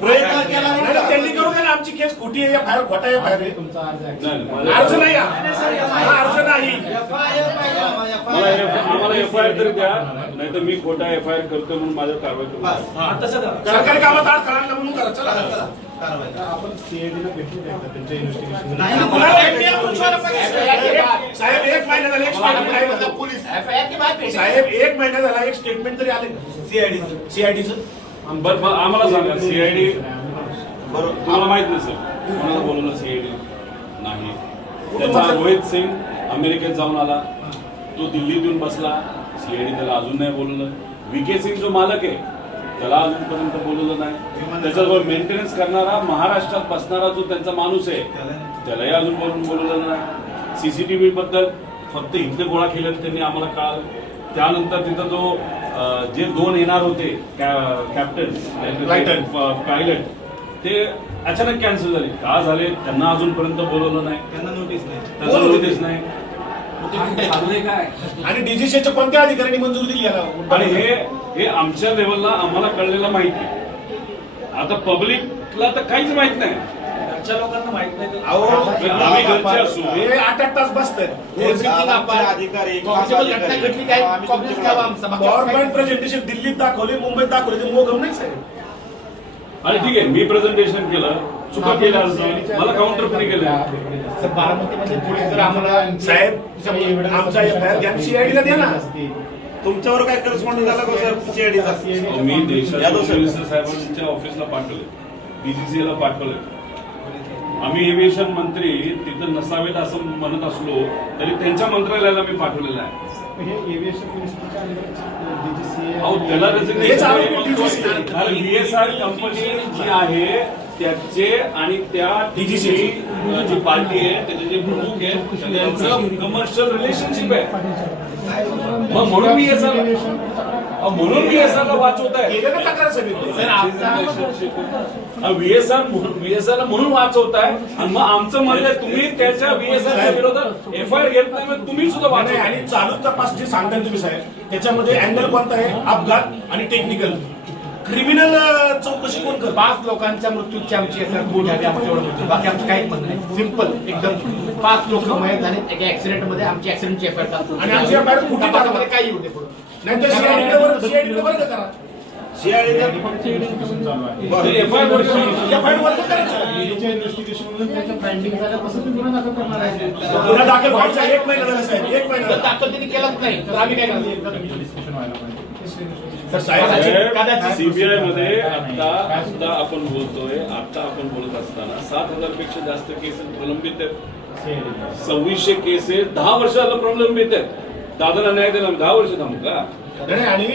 प्रयत्न केला नाही, त्यांनी करू द्या ना, आमची केस खोटी आहे, फायर खोटा आहे, फायर आहे. तुमचा अर्ज आहे. अर्ज नाही हा अर्ज नाही. आम्हाला एफआयआर तरी द्या, नाही तर मी खोटा एफआयआर करतो म्हणून माझ्यावर कारवाई करू. सरकारी कामात अडथळा म्हणून करा. चला आपण सीआयडीला भेटू द्या त्यांच्या इन्व्हेस्टिगेशन. साहेब एक महिना झाला, एक स्टेटमेंट पोलीस साहेब एक महिना झाला, एक स्टेटमेंट तरी आले सीआयडीचं. बरं आम्हाला सांगा, सीआयडी तुम्हाला माहित नसेल कोणाला बोलवलं सीआयडी नाही. त्याचा रोहित सिंग अमेरिकेत जाऊन आला, तो दिल्लीत येऊन बसला, सीआयडी त्याला अजून नाही बोलवलं. विके सिंग जो मालक आहे त्याला अजूनपर्यंत बोलवलं नाही. त्याच्याजवळ मेंटेनन्स करणारा महाराष्ट्रात बसणारा जो त्यांचा माणूस आहे त्यालाही अजून बोलवलं नाही. सीसीटीव्ही बद्दल फक्त इथले गोळा केले त्यांनी आम्हाला कळालं. त्यानंतर तिथं जो जे 2 येणार होते कॅप्टन पायलट ते अचानक कॅन्सल झाले. का झाले त्यांना अजूनपर्यंत बोलवलं नाही, त्यांना नोटीस नाही. आणि डीजीसीच्या कोणत्या अधिकाऱ्यांनी मंजुरी दिली याला? आणि हे आमच्या लेवलला आम्हाला कळलेलं माहिती. आता पब्लिकला तर काहीच माहित नाही. लोकांना माहित नाही. आम्ही घरचे असू, हे 8 तास बसतात. अधिकारी गव्हर्नमेंट प्रेझेंटेशन दिल्लीत दाखवले, मुंबईत दाखवले, ते मोगम नाही साहेब. आणि ठीक आहे मी प्रेझेंटेशन केलं, चुका केल्या मला काउंटर पण केलं. बारामतीमध्ये पोलीस जर आम्हाला साहेब आमचा एफआयआर घ्या, सीआयडीला द्या ना. तुमच्यावर काय करस्पॉन्डन्स झाला का सर सीआयडीचा? मी देशाच्या मिनिस्टर साहेबांच्या ऑफिसला पाठवले, डीजीसीला पाठवले. आम्ही एव्हिएशन मंत्री तिथं नसावेत असं म्हणत असलो तरी त्यांच्या मंत्रालयाला मी पाठवलेलं आहे. हे एव्हिएशन मिनिस्टरच्या डीजीसी अहो त्याला VSR कंपनी जी आहे त्याचे आणि त्या DGC जी पार्टी आहे त्याचे जे प्रमुख आहे त्यांचं कमर्शियल रिलेशनशिप आहे. मग म्हणून VSR ला वाचवत आहे. केलं ना तक्रार समिती. VSR ला म्हणून वाचवत आहे. आणि मग आमचं म्हणणं तुम्ही त्याच्या VSR विरोधात एफआयआर घेत नाही, मग तुम्ही सुद्धा नाही, वाचवताय. आणि चालू तपास जे सांगताय तुम्ही साहेब त्याच्यामध्ये अँगल कोणता आहे? अपघात आणि टेक्निकल. क्रिमिनल चौकशी कोण करत? 5 लोकांच्या मृत्यूची आमची बाकी आमचं काहीच म्हणणं नाही. सिंपल एकदम 5 लोक मयत झाले एका ऍक्सिडेंट मध्ये. आमची ऍक्सिडेंटची एफआयआर टाकतो आणि आमची एफआयआर कुठे तपासामध्ये काही येऊ दे पुढे. नाही तर सीआयडीकडे वर्ग करा. इन्व्हेस्टिगेशन चालू आहे. एफआयआर वर्ग करायचं. ईडीच्या इन्व्हेस्टिगेशनमधून त्याच्या फाइंडिंग झाल्या कसं तुम्ही गुन्हा दाखल करणार आहे? गुन्हा दाखल व्हायचा 1 महिना झाला साहेब, 1 महिना जर झाला. दाखल त्यांनी केलंच नाही तर आम्ही काय करणार? एकदा तुम्ही डिस्कशन व्हायला पाहिजे. तर साहेब सीबीआय मध्ये आता सुद्धा आपण बोलतोय, आता आपण बोलत असताना 7,000 पेक्षा जास्त केसेस प्रलंबित आहेत. 2600 केसेस 10 वर्षाला प्रलंबित आहेत. दादाला न्याय दिला 10 वर्ष थांबू का? आणि